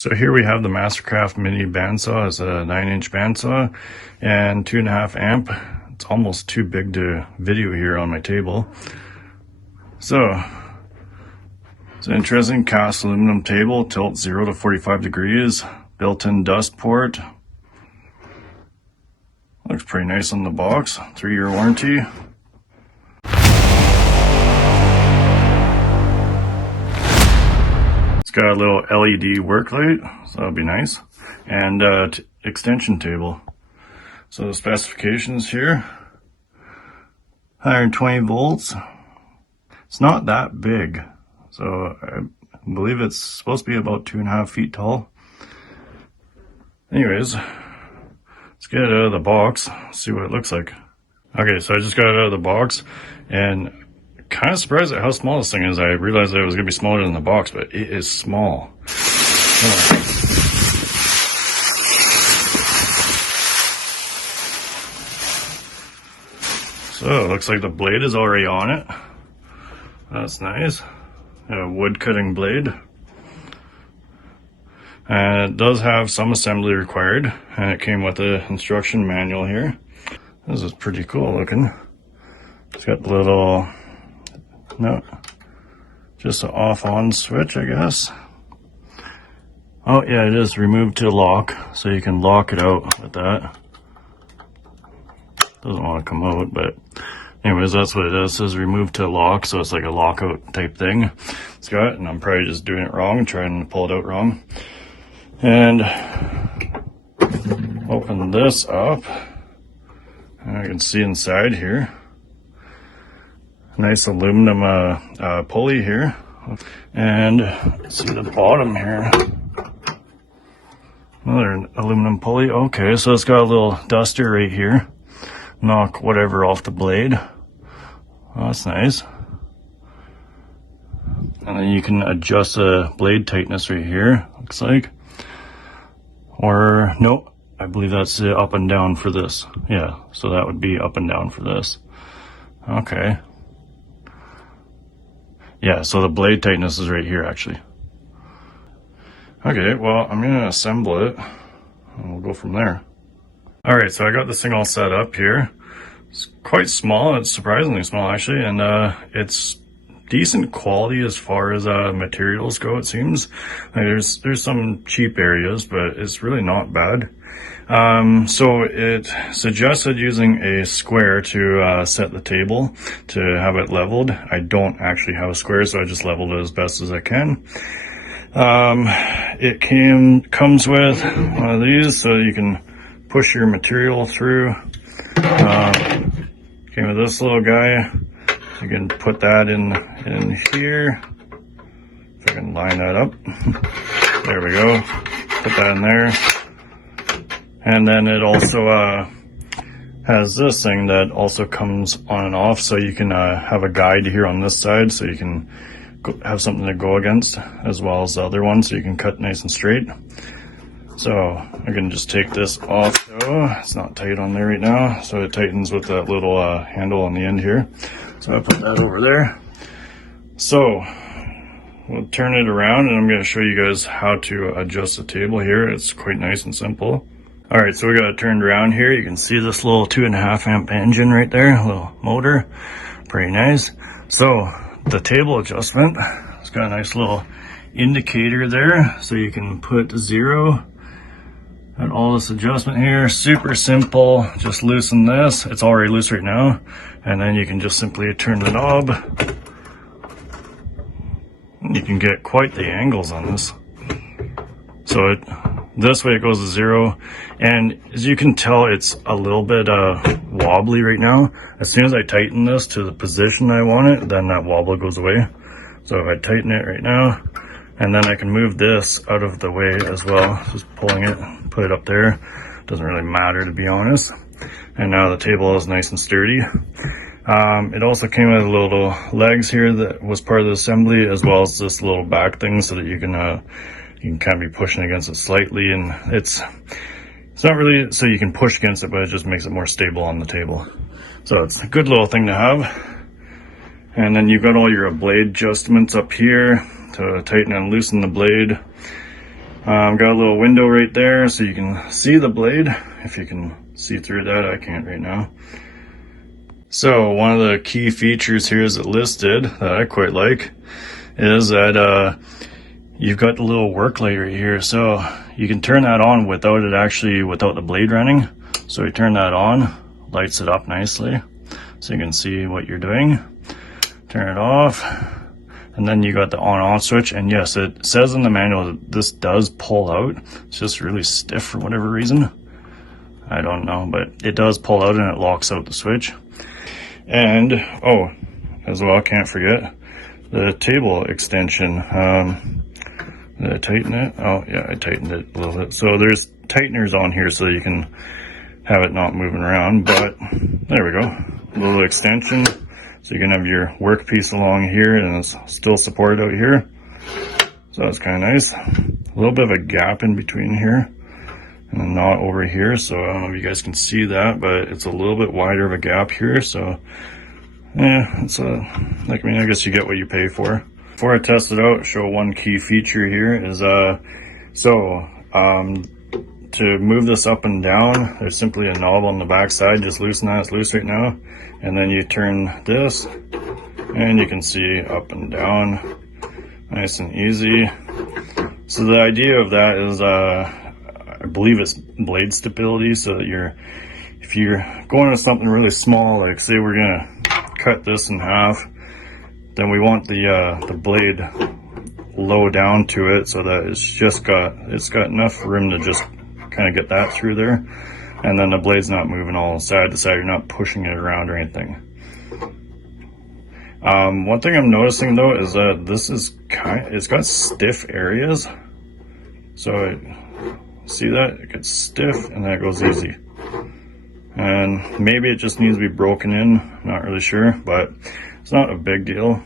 So here we have the Mastercraft mini bandsaw. It's a 9-inch bandsaw and 2.5 amp. It's almost too big to video here on my table. So it's an interesting cast aluminum table, tilt 0 to 45 degrees, built-in dust port. Looks pretty nice on the box, 3-year warranty. It's got a little LED work light, so that'll be nice, and extension table. So the specifications here, 120 volts. It's not that big, so I believe it's supposed to be about 2.5 feet tall. Anyways, let's get it out of the box, see what it looks like. Okay, so I just got it out of the box, and kind of surprised at how small this thing is. I realized that it was going to be smaller than the box, but it is small. So it looks like the blade is already on it. That's nice. A wood cutting blade. And it does have some assembly required, and it came with the instruction manual here. This is pretty cool looking. It's got the little, no, just an off-on switch, I guess. Oh yeah, it is remove to lock, so you can lock it out with that. Doesn't want to come out, but anyways, that's what it is. It says remove to lock, so it's like a lockout type thing. It's got, and I'm probably just doing it wrong, trying to pull it out wrong. And open this up, and I can see inside here. Nice aluminum pulley here, and see the bottom here. Another aluminum pulley. Okay, so it's got a little duster right here. Knock whatever off the blade. Oh, that's nice. And then you can adjust the blade tightness right here, looks like. Or, no, I believe that's up and down for this. Yeah, so that would be up and down for this. Okay. Yeah, so the blade tightness is right here, actually. Okay, well, I'm going to assemble it, and we'll go from there. Alright, so I got this thing all set up here. It's quite small. It's surprisingly small, actually, and it's decent quality as far as materials go, it seems. Like, there's some cheap areas, but it's really not bad. So it suggested using a square to set the table to have it leveled. I don't actually have a square, so I just leveled it as best as I can. It comes with one of these, so you can push your material through. Came with this little guy. You can put that in here. If I can line that up. There we go. Put that in there. And then it also has this thing that also comes on and off, so you can have a guide here on this side, so you can have something to go against, as well as the other one, so you can cut nice and straight. So I can just take this off. Oh, it's not tight on there right now, so it tightens with that little handle on the end here. So I put that over there. So we'll turn it around, and I'm going to show you guys how to adjust the table here. It's quite nice and simple. Alright, so we got it turned around here. You can see this little 2.5 amp engine right there, a little motor. Pretty nice. So the table adjustment, it's got a nice little indicator there, so you can put 0. And all this adjustment here, super simple. Just loosen this. It's already loose right now. And then you can just simply turn the knob. You can get quite the angles on this. So this way it goes to 0. And as you can tell, it's a little bit wobbly right now. As soon as I tighten this to the position I want it, then that wobble goes away. So if I tighten it right now, and then I can move this out of the way as well. Just pulling it, put it up there. Doesn't really matter, to be honest. And now the table is nice and sturdy. It also came with little legs here that was part of the assembly, as well as this little back thing, so that you can kind of be pushing against it slightly. And it's not really so you can push against it, but it just makes it more stable on the table. So it's a good little thing to have. And then you've got all your blade adjustments up here to tighten and loosen the blade. Got a little window right there so you can see the blade. If you can see through that, I can't right now. So one of the key features here is it listed that I quite like is that you've got the little work light right here. So you can turn that on without the blade running. So you turn that on, lights it up nicely so you can see what you're doing. Turn it off. And then you got the on-off switch, and yes, it says in the manual that this does pull out. It's just really stiff for whatever reason. I don't know, but it does pull out and it locks out the switch. And, oh, as well, can't forget, the table extension. Did I tighten it? Oh, yeah, I tightened it a little bit. So there's tighteners on here so you can have it not moving around, but there we go. A little extension. So you can have your workpiece along here and it's still supported out here. So that's kind of nice. A little bit of a gap in between here and a knot over here. So I don't know if you guys can see that, but it's a little bit wider of a gap here. So yeah, it's I guess you get what you pay for. Before I test it out, show one key feature here is, to move this up and down, there's simply a knob on the back side. Just loosen that, it's loose right now. And then you turn this and you can see up and down, nice and easy. So the idea of that is, I believe it's blade stability, so that if you're going to something really small, like say we're gonna cut this in half, then we want the blade low down to it so that it's got enough room to just kind of get that through there, and then the blade's not moving all side to side. You're not pushing it around or anything. One thing I'm noticing though is that this is it's got stiff areas. So see that it gets stiff and then it goes easy. And maybe it just needs to be broken in. Not really sure, but it's not a big deal.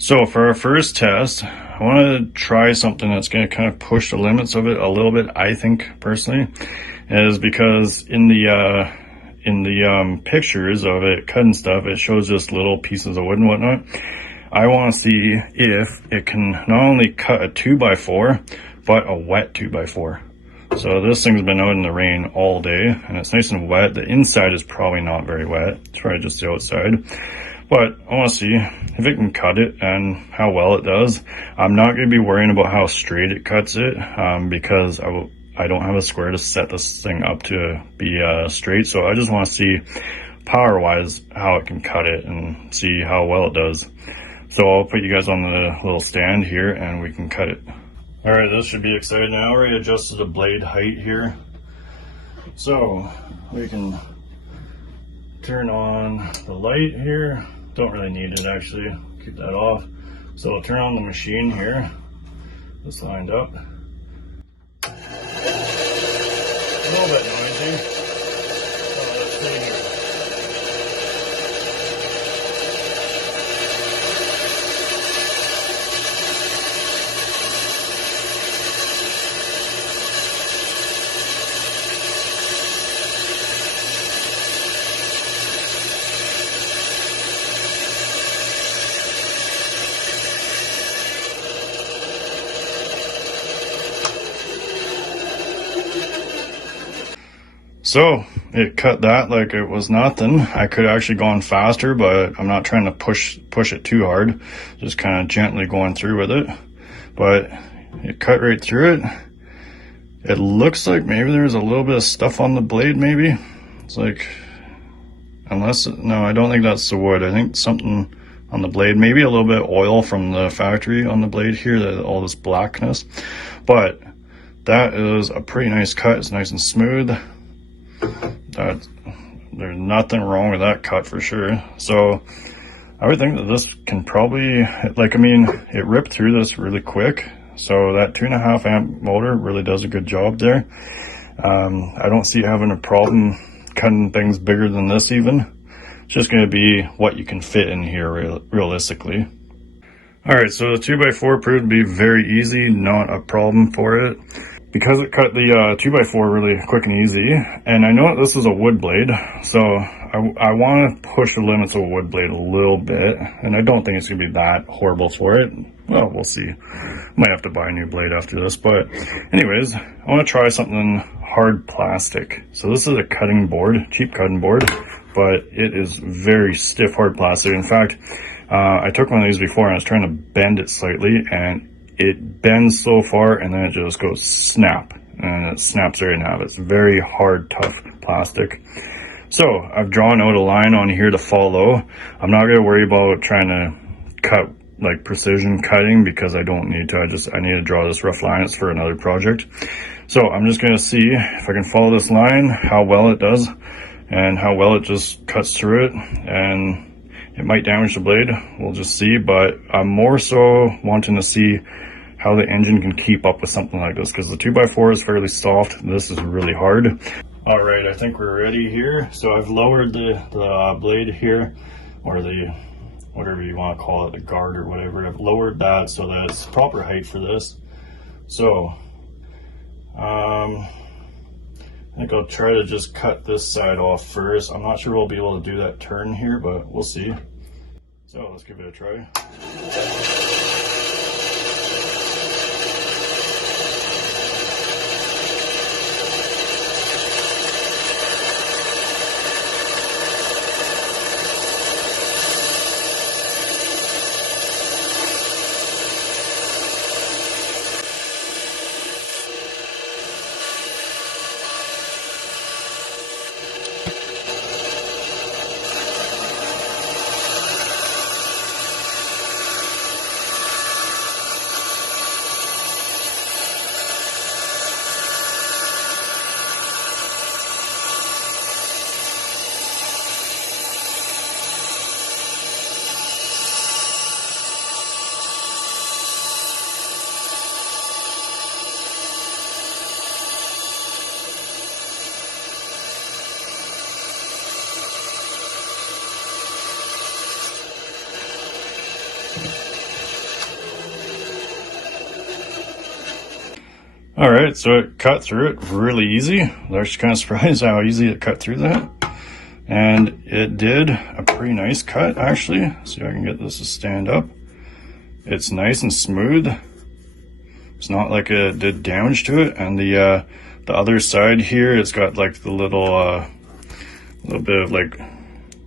So for our first test, I want to try something that's going to kind of push the limits of it a little bit, I think, personally, is because in the pictures of it cutting stuff, it shows just little pieces of wood and whatnot. I want to see if it can not only cut a 2x4, but a wet 2x4. So this thing's been out in the rain all day, and it's nice and wet. The inside is probably not very wet. It's probably just the outside. But I want to see if it can cut it and how well it does. I'm not going to be worrying about how straight it cuts it, because I don't have a square to set this thing up to be straight. So I just want to see power-wise how it can cut it and see how well it does. So I'll put you guys on the little stand here and we can cut it. All right, this should be exciting. I already adjusted the blade height here. So we can turn on the light here. Don't really need it actually, keep that off. So I'll turn on the machine here, just lined up. A little bit noisy. So let's see here. So it cut that like it was nothing. I could have actually gone faster, but I'm not trying to push it too hard. Just kind of gently going through with it. But it cut right through it. It looks like maybe there's a little bit of stuff on the blade maybe. It's like, no, I don't think that's the wood. I think something on the blade, maybe a little bit of oil from the factory on the blade here, all this blackness. But that is a pretty nice cut. It's nice and smooth. There's nothing wrong with that cut for sure. So I would think that this can probably, it ripped through this really quick. So that 2.5 amp motor really does a good job there. I don't see having a problem cutting things bigger than this even. It's just going to be what you can fit in here realistically. All right, so the 2x4 proved to be very easy, not a problem for it. because it cut the 2x4 really quick and easy, and I know this is a wood blade, so I want to push the limits of a wood blade a little bit, and I don't think it's going to be that horrible for it. Well, we'll see. Might have to buy a new blade after this, but anyways, I want to try something hard plastic. So this is a cutting board, cheap cutting board, but it is very stiff hard plastic. In fact, I took one of these before and I was trying to bend it slightly, and it bends so far and then it just goes snap, and it snaps right in half. It's very hard, tough plastic. So I've drawn out a line on here to follow. I'm not going to worry about trying to cut like precision cutting because I don't need to. I need to draw this rough line. It's for another project. So I'm just going to see if I can follow this line, how well it does and how well it just cuts through it. And it might damage the blade. We'll just see, but I'm more so wanting to see how the engine can keep up with something like this, because the 2x4 is fairly soft. This is really hard. All right, I think we're ready here. So I've lowered the blade here, or the, whatever you want to call it, the guard or whatever. I've lowered that so that it's proper height for this. So I think I'll try to just cut this side off first. I'm not sure we'll be able to do that turn here, but we'll see. So let's give it a try. All right, so it cut through it really easy. I was actually kind of surprised how easy it cut through that. And it did a pretty nice cut, actually. See if I can get this to stand up. It's nice and smooth. It's not like it did damage to it. And the other side here, it's got like the little bit of like,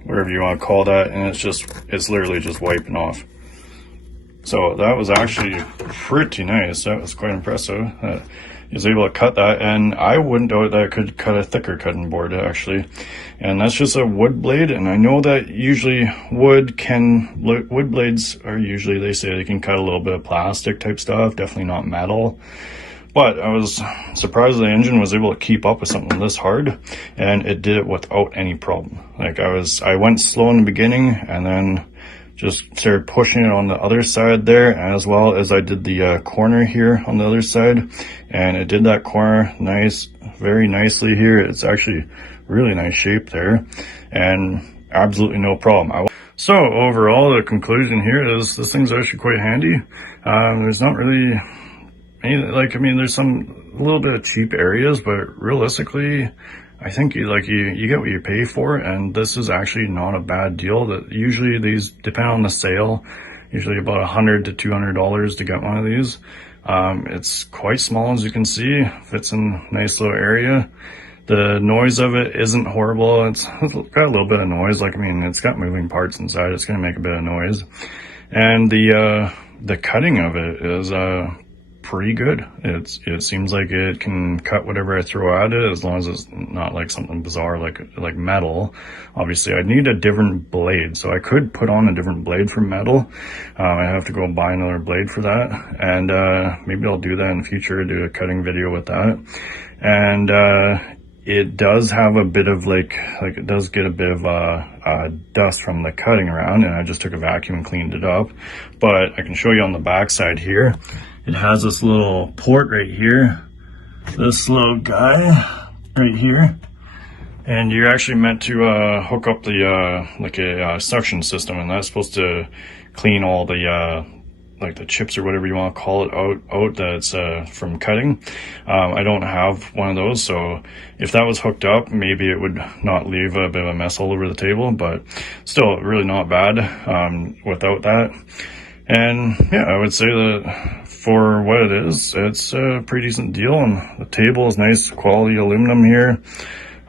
whatever you want to call that. And it's literally just wiping off. So that was actually pretty nice. That was quite impressive. He was able to cut that, and I wouldn't doubt that it could cut a thicker cutting board actually. And that's just a wood blade, and I know that usually wood blades are usually, they say they can cut a little bit of plastic type stuff, definitely not metal. But I was surprised the engine was able to keep up with something this hard, and it did it without any problem. Like I went slow in the beginning, and then just started pushing it on the other side there, as well as I did the corner here on the other side, and it did that corner very nicely here. It's actually really nice shape there, and absolutely no problem. So overall, the conclusion here is this thing's actually quite handy. There's not really any, like, I mean, there's a little bit of cheap areas, but realistically, I think you get what you pay for, and this is actually not a bad deal. That usually these depend on the sale, usually about $100 to $200 to get one of these. It's quite small, as you can see, fits in a nice little area. The noise of it isn't horrible. It's got a little bit of noise. Like, I mean, it's got moving parts inside. It's going to make a bit of noise, and the cutting of it is pretty good. It seems like it can cut whatever I throw at it, as long as it's not like something bizarre like metal. Obviously I'd need a different blade, so I could put on a different blade for metal. I have to go buy another blade for that, and maybe I'll do that in the future, do a cutting video with that. And it does have a bit of like it does get a bit of dust from the cutting around, and I just took a vacuum and cleaned it up. But I can show you on the back side here. It has this little port right here, this little guy right here, and you're actually meant to hook up the like a suction system, and that's supposed to clean all the like the chips or whatever you want to call it out that's from cutting. I don't have one of those, so if that was hooked up, maybe it would not leave a bit of a mess all over the table, but still really not bad without that. And yeah, I would say that for what it is, it's a pretty decent deal, and the table is nice quality aluminum here.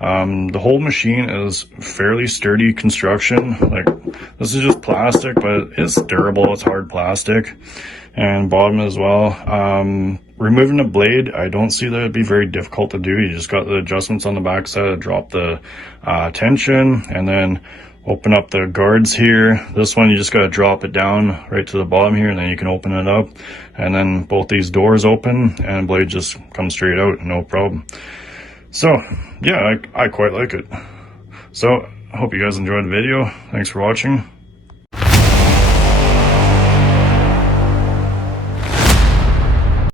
The whole machine is fairly sturdy construction. Like, this is just plastic, but it's durable. It's hard plastic, and bottom as well. Removing the blade, I don't see that it'd be very difficult to do. You just got the adjustments on the back side to drop the tension, and then open up the guards here. This one, you just got to drop it down right to the bottom here, and then you can open it up, and then both these doors open, and the blade just comes straight out, no problem. So yeah, I quite like it. So I hope you guys enjoyed the video. Thanks for watching.